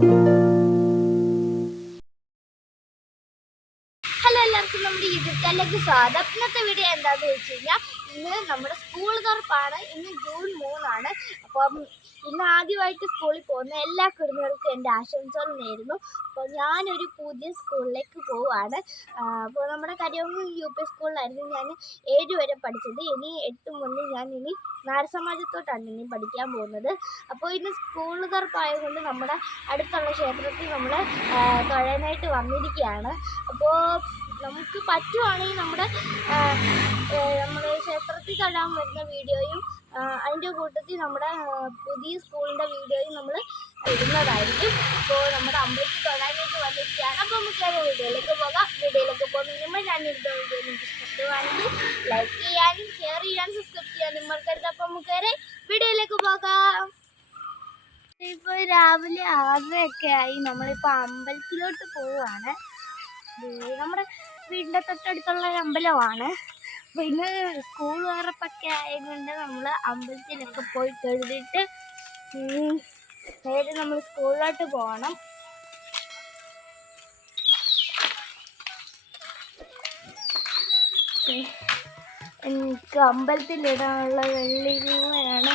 Música സ്വാഗതം വീഡിയോ എന്താണെന്ന് വെച്ച് കഴിഞ്ഞാൽ ഇന്ന് നമ്മുടെ സ്കൂൾ തുറപ്പാണ്. ഇന്ന് ജൂൺ മൂന്നാണ്. അപ്പം ഇന്ന് ആദ്യമായിട്ട് സ്കൂളിൽ പോകുന്ന എല്ലാ കുടുംബങ്ങൾക്കും എന്റെ ആശംസകൾ നേരുന്നു. അപ്പോൾ ഞാനൊരു പുതിയ സ്കൂളിലേക്ക് പോവുകയാണ് അപ്പോൾ നമ്മുടെ കരിയോങ്ങ് യു പി സ്കൂളിലായിരുന്നു ഞാൻ ഏഴ് വരെ പഠിച്ചത്. ഇനി എട്ട് മുന്നിൽ ഞാൻ ഇനി നാരസമാജത്തോട്ടാണ് ഇനി പഠിക്കാൻ പോകുന്നത്. അപ്പോൾ ഇന്ന് സ്കൂൾ തുറപ്പായതുകൊണ്ട് നമ്മുടെ അടുത്തുള്ള ക്ഷേത്രത്തിൽ നമ്മൾ തൊഴാനായിട്ട് വന്നിരിക്കുകയാണ്. അപ്പോൾ നമുക്ക് പറ്റുവാണെങ്കിൽ നമ്മുടെ നമ്മുടെ ക്ഷേത്രത്തിൽ തൊഴാൻ വരുന്ന വീഡിയോയും അതിന്റെ കൂട്ടത്തിൽ നമ്മുടെ പുതിയ സ്കൂളിന്റെ വീഡിയോയും നമ്മൾ ഇടുന്നതായിരിക്കും. അപ്പോൾ നമ്മുടെ അമ്പലത്തിൽ തൊഴാനായിട്ട് വന്നിരിക്കുകയാണ്. അപ്പോൾ നമുക്ക് ഞാൻ വീഡിയോയിലേക്ക് പോകാം. വീഡിയോയിലേക്ക് പോകുന്നതിന് മുമ്പ് ഞാൻ ഇടുന്ന വീഡിയോ നിങ്ങൾക്ക് ഇഷ്ടപ്പെടുവാണെങ്കിൽ ലൈക്ക് ചെയ്യാനും ഷെയർ ചെയ്യാനും സബ്സ്ക്രൈബ് ചെയ്യാനും മറക്കരുത്. അപ്പോൾ നമുക്ക് വീഡിയോയിലേക്ക് പോകാം. ഇപ്പോൾ രാവിലെ ആറരയൊക്കെ ആയി. നമ്മളിപ്പോൾ അമ്പലത്തിലോട്ട് പോവുകയാണ്. നമ്മുടെ വീടിന്റെ തൊട്ടടുത്തുള്ള ഒരു അമ്പലമാണ്. ഇന്ന് സ്കൂൾ വേറെപ്പൊക്കെ ആയതുകൊണ്ട് നമ്മൾ അമ്പലത്തിലൊക്കെ പോയി തൊഴുതിട്ട് നേരെ നമ്മൾ സ്കൂളിലോട്ട് പോകണം. എനിക്ക് അമ്പലത്തിലിടാനുള്ള വെള്ളി രൂപയാണ്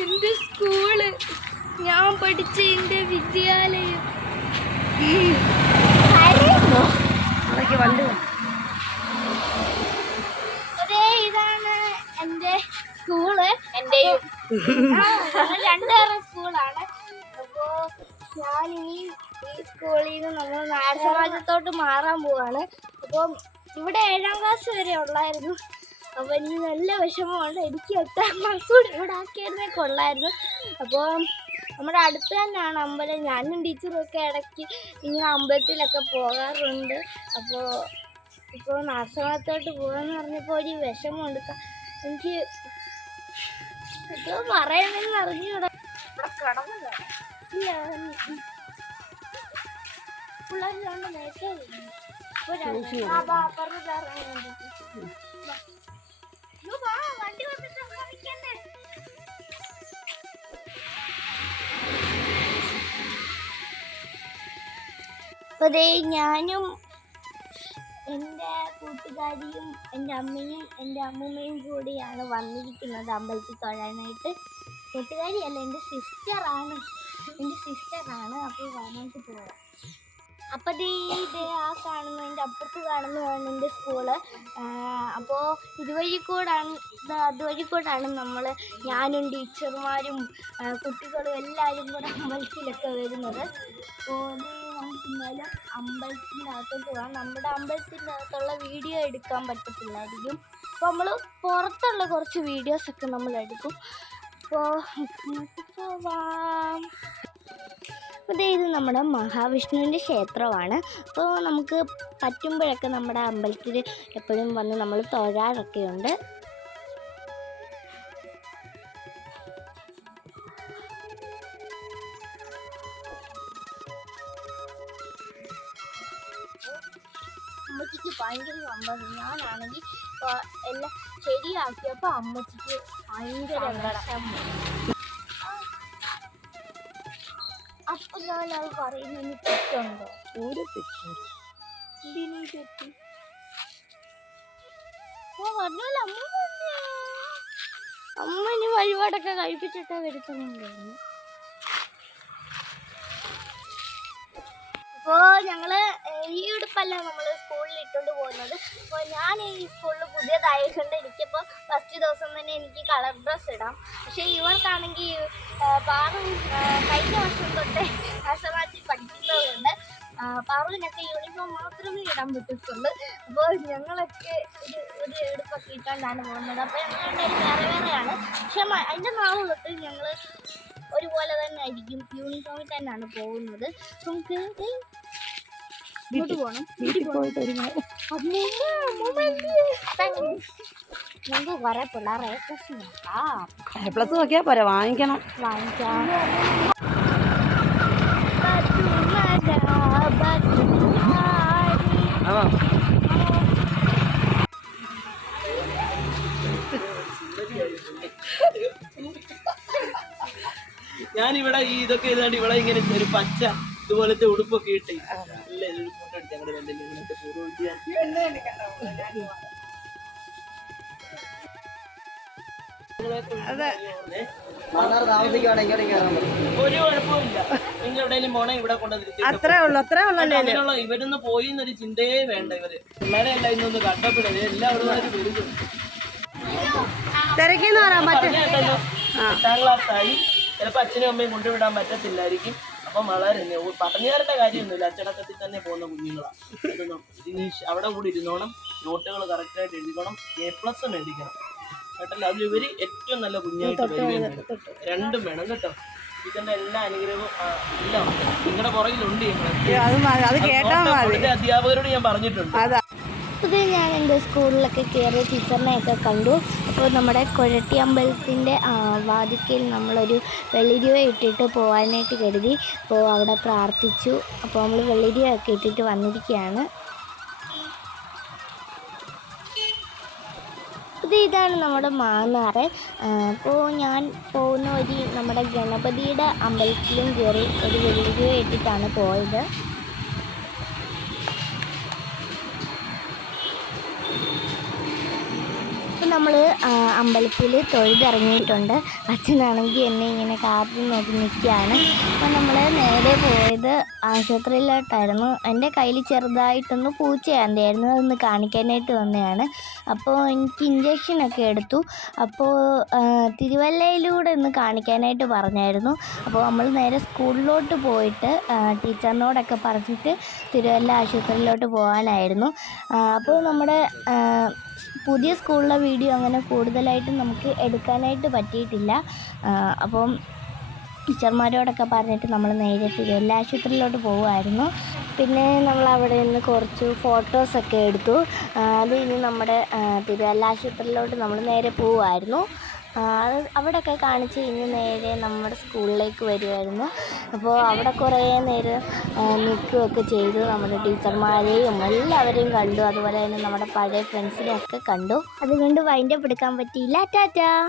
എന്റെ സ്കൂൾ ഞാൻ പഠിച്ച എന്റെ വിദ്യാലയം? അതൊക്കെ വണ്ടി ഇതാണ് എന്റെ സ്കൂൾ എന്റെയും രണ്ടുപേരുടെ സ്കൂളാണ്. അപ്പോൾ ഞാനിനി ഈ സ്കൂളിൽ നിന്ന് നമ്മൾ നാരസമാജത്തോട്ട് മാറാൻ പോവാണ്. അപ്പം ഇവിടെ ഏഴാം ക്ലാസ് വരെ ഉള്ളായിരുന്നു. അപ്പോൾ എനിക്ക് നല്ല വിഷമമുണ്ട്. എനിക്ക് എട്ടാം ക്ലാസ് കൂടി ഇവിടെ ആക്കിയായിരുന്നേ കൊള്ളായിരുന്നു അപ്പോൾ നമ്മുടെ അടുത്ത് തന്നെയാണ് അമ്പലം. ഞാനും ടീച്ചറും ഒക്കെ ഇടയ്ക്ക് ഇങ്ങനെ അമ്പലത്തിലൊക്കെ പോകാറുണ്ട്. അപ്പോൾ ഇപ്പോൾ നാശമാത്തോട്ട് പോകാന്ന് പറഞ്ഞപ്പോൾ ഒരു വിഷമമുണ്ട് എനിക്ക് എന്തോ പറയുന്നെന്ന് അറിഞ്ഞൂടാ. പിള്ളേരില്ലാണ്ട് നേരത്തെ വരുന്നു. ഇപ്പൊ രണ്ട്- ദേ ഞാനും എന്റെ കൂട്ടുകാരിയും എന്റെ അമ്മയും എന്റെ അമ്മൂമ്മയും കൂടിയാണ് വന്നിരിക്കുന്നത് അമ്പലത്തിൽ തൊഴാനായിട്ട്. കൂട്ടുകാരിയല്ല എന്റെ സിസ്റ്ററാണ്. എന്റെ സിസ്റ്ററാണ്. അപ്പോൾ വന്നിട്ട് പോവാം. അപ്പോൾ ഇത് ആ കാണുന്നതിന്റെ അപ്പുറത്ത് കാണുന്നതാണ് എന്റെ സ്കൂൾ. അപ്പോൾ ഇതുവഴി കൂടാണ് അതുവഴി കൂടാണ് നമ്മൾ ഞാനും ടീച്ചർമാരും കുട്ടികളും എല്ലാവരും കൂടെ അമ്പലത്തിലൊക്കെ വരുന്നത്. അപ്പോൾ ഇന്നലെ അമ്പലത്തിന്റെ പോകാം. നമ്മുടെ അമ്പലത്തിന്റെ അകത്തുള്ള വീഡിയോ എടുക്കാൻ പറ്റത്തില്ലായിരിക്കും അപ്പോൾ നമ്മൾ പുറത്തുള്ള കുറച്ച് വീഡിയോസൊക്കെ നമ്മൾ എടുക്കും. അപ്പോൾ പോവാം ദേ ഇത് നമ്മുടെ മഹാവിഷ്ണുവിന്റെ ക്ഷേത്രമാണ്. അപ്പോൾ നമുക്ക് പറ്റുമ്പോഴൊക്കെ നമ്മുടെ അമ്പലത്തിൽ എപ്പോഴും വന്ന് നമ്മൾ തൊഴാറൊക്കെ അമ്മച്ചിക്ക് ഭയങ്കര സമ്മതം ഞാനാണെങ്കിൽ എല്ലാം ശരിയാക്കിയപ്പോൾ അമ്മച്ചിക്ക് ഭയങ്കര അപ്പം ഞാൻ അത് പറയുന്നതിന് തെറ്റുണ്ടോ? ഒരു തെറ്റും എന്തിനീ തെറ്റ്? പറഞ്ഞല്ലോ അമ്മ. അമ്മ ഇനി വഴിപാടൊക്കെ കഴിപ്പിച്ചിട്ടാ വരുത്തുന്നുണ്ടായിരുന്നു. അപ്പോൾ ഞങ്ങൾ ഈ ഉടുപ്പല്ല നമ്മൾ സ്കൂളിൽ ഇട്ടുകൊണ്ട് പോകുന്നത്. അപ്പോൾ ഞാൻ ഈ സ്കൂളിൽ പുതിയതായതുകൊണ്ട് എനിക്കിപ്പോൾ ഫസ്റ്റ് ദിവസം തന്നെ എനിക്ക് കളർ ഡ്രസ്സ് ഇടാം. പക്ഷേ ഇവർക്കാണെങ്കിൽ പാറു കഴിഞ്ഞ വർഷം തൊട്ടേ ആശ്രമത്തിൽ പഠിക്കുന്നതുകൊണ്ട് ആ, പാറുവിനൊക്കെ യൂണിഫോം മാത്രമേ ഇടാൻ പറ്റത്തുള്ളൂ. അപ്പോൾ ഞങ്ങളൊക്കെ ഒരു ഒരു എടുപ്പൊക്കെ ഇട്ടുകൊണ്ടാണ് പോകുന്നത്. അപ്പോൾ ഞങ്ങൾ രണ്ടുപേരും വേറെ വേറെയാണ്. പക്ഷെ അതിന്റെ നാളെ തൊട്ട് ഞങ്ങൾ ഒരുപോലെ തന്നെ ആയിരിക്കും. യൂണിഫോമിൽ തന്നെയാണ് പോകുന്നത്. നമുക്ക് ദേ ഇങ്ങോട്ട് പോകണം വീട്ടിൽ പോയിട്ട് ഒരു ഞങ്ങൾക്ക് കുറേ പിള്ളേരെ പ്രശ്നം നോക്കാം പ്ലസ് നോക്കിയാൽ പോരെ വാങ്ങിക്കണം. വാങ്ങിക്കാം. ഞാനിവിടെ ഈ ഇതൊക്കെ ഇതാണ്ട് ഇവിടെ ഇങ്ങനെ ഒരു പച്ച ഇതുപോലത്തെ ഉടുപ്പൊക്കെ ഇട്ട് ഒരു ഞങ്ങളുടെ ഇങ്ങനത്തെ കുഴപ്പമില്ല നിങ്ങൾ എവിടെയെങ്കിലും പോണേ ഇവിടെ കൊണ്ട് നിർത്തിയിട്ട് അത്രേ ഉള്ളു അത്രേ ഉള്ളല്ലേ അങ്ങനെയുള്ള ഇവരൊന്ന് പോയി എന്നൊരു ചിന്തയേ വേണ്ട ഇവർ. പിള്ളേരെ എല്ലാം ഇന്നൊന്ന് കണ്ടപ്പോഴേ എല്ലാവരും വരുന്നു തിരക്കിന്ന് പറയാൻ പറ്റും. എട്ടാം ക്ലാസ് ആയി. ചിലപ്പോ അച്ഛനും അമ്മയും കൊണ്ടുവിടാൻ പറ്റത്തില്ലായിരിക്കും. അപ്പൊ വളരെ പറഞ്ഞു തരേണ്ട കാര്യമൊന്നുമില്ല. അച്ചടക്കത്തിൽ തന്നെ പോകുന്ന കുഞ്ഞുങ്ങളാണ് ഇനി അവിടെ കൂടി ഇരുന്നോണം. നോട്ടുകൾ കറക്റ്റായിട്ട് എഴുതിക്കണം. എ പ്ലസ് മേടിക്കണം കേട്ടല്ലോ? അതിൽ ഇവർ ഏറ്റവും നല്ല കുഞ്ഞായിട്ട് വരികയും രണ്ടും വേണം കേട്ടോ. ടീച്ചറിന്റെ എല്ലാ അനുഗ്രഹവും എല്ലാം. നിങ്ങളുടെ പുറകിലുണ്ട് ഞങ്ങൾ അധ്യാപകരോട് ഞാൻ പറഞ്ഞിട്ടുണ്ട്. ഇത് ഞാൻ എന്റെ സ്കൂളിലൊക്കെ കയറിയ ടീച്ചറിനെയൊക്കെ കണ്ടു. അപ്പോൾ നമ്മുടെ കൊഴട്ടി അമ്പലത്തിന്റെ വാതിക്കൽ നമ്മളൊരു വെള്ളിരിവ ഇട്ടിട്ട് പോകാനായിട്ട് കരുതി. അപ്പോൾ അവിടെ പ്രാർത്ഥിച്ചു. അപ്പോൾ നമ്മൾ വെള്ളിരിവ ഒക്കെ ഇട്ടിട്ട് വന്നിരിക്കുകയാണ്. ഇത് ഇതാണ് നമ്മുടെ മാന്നാറ്. അപ്പോൾ ഞാൻ പോകുന്ന വഴി നമ്മുടെ ഗണപതിയുടെ അമ്പലത്തിലും കയറി ഒരു വെള്ളിരിവ ഇട്ടിട്ടാണ് പോയത്. നമ്മൾ അമ്പലത്തിൽ തൊഴുതിറങ്ങിയിട്ടുണ്ട്. അച്ഛനാണെങ്കിൽ എന്നെ ഇങ്ങനെ കാത്തു നോക്കി നിൽക്കുകയാണ് അപ്പം നമ്മൾ നേരെ പോയത് ആശുപത്രിയിലോട്ടായിരുന്നു. എന്റെ കയ്യിൽ ചെറുതായിട്ടൊന്ന് പൂച്ചയാണ്ടായിരുന്നു അതൊന്ന് കാണിക്കാനായിട്ട് വന്നതാണ്. അപ്പോൾ എനിക്ക് ഇഞ്ചക്ഷനൊക്കെ എടുത്തു. അപ്പോൾ തിരുവല്ലയിലൂടെ ഒന്ന് കാണിക്കാനായിട്ട് പറഞ്ഞായിരുന്നു. അപ്പോൾ നമ്മൾ നേരെ സ്കൂളിലോട്ട് പോയിട്ട് ടീച്ചറിനോടൊക്കെ പറഞ്ഞിട്ട് തിരുവല്ല ആശുപത്രിയിലോട്ട് പോകാനായിരുന്നു. അപ്പോൾ നമ്മുടെ പുതിയ സ്കൂളിലെ വീഡിയോ അങ്ങനെ കൂടുതലായിട്ട് നമുക്ക് എടുക്കാനായിട്ട് പറ്റിയിട്ടില്ല. അപ്പം ടീച്ചർമാരോടൊക്കെ പറഞ്ഞിട്ട് നമ്മൾ നേരെ തിരുവല്ല ആശുപത്രിയിലോട്ട് പോകുമായിരുന്നു പിന്നെ നമ്മൾ അവിടെ നിന്ന് കുറച്ച് ഫോട്ടോസൊക്കെ എടുത്തു. അത് ഇനി നമ്മുടെ തിരുവല്ല ആശുപത്രിയിലോട്ട് നമ്മൾ നേരെ അത് അവിടെയൊക്കെ കാണിച്ച് ഇന്ന് നേരെ നമ്മുടെ സ്കൂളിലേക്ക് വരുമായിരുന്നു അപ്പോൾ അവിടെ കുറേ നേരം നിൽക്കുകയൊക്കെ ചെയ്തു. നമ്മുടെ ടീച്ചർമാരെയും എല്ലാവരെയും കണ്ടു. അതുപോലെ തന്നെ നമ്മുടെ പഴയ ഫ്രണ്ട്സിനെയൊക്കെ കണ്ടു. അതുകൊണ്ട് വൈൻഡപ്പ് എടുക്കാൻ പറ്റിയില്ല. ടാറ്റാ!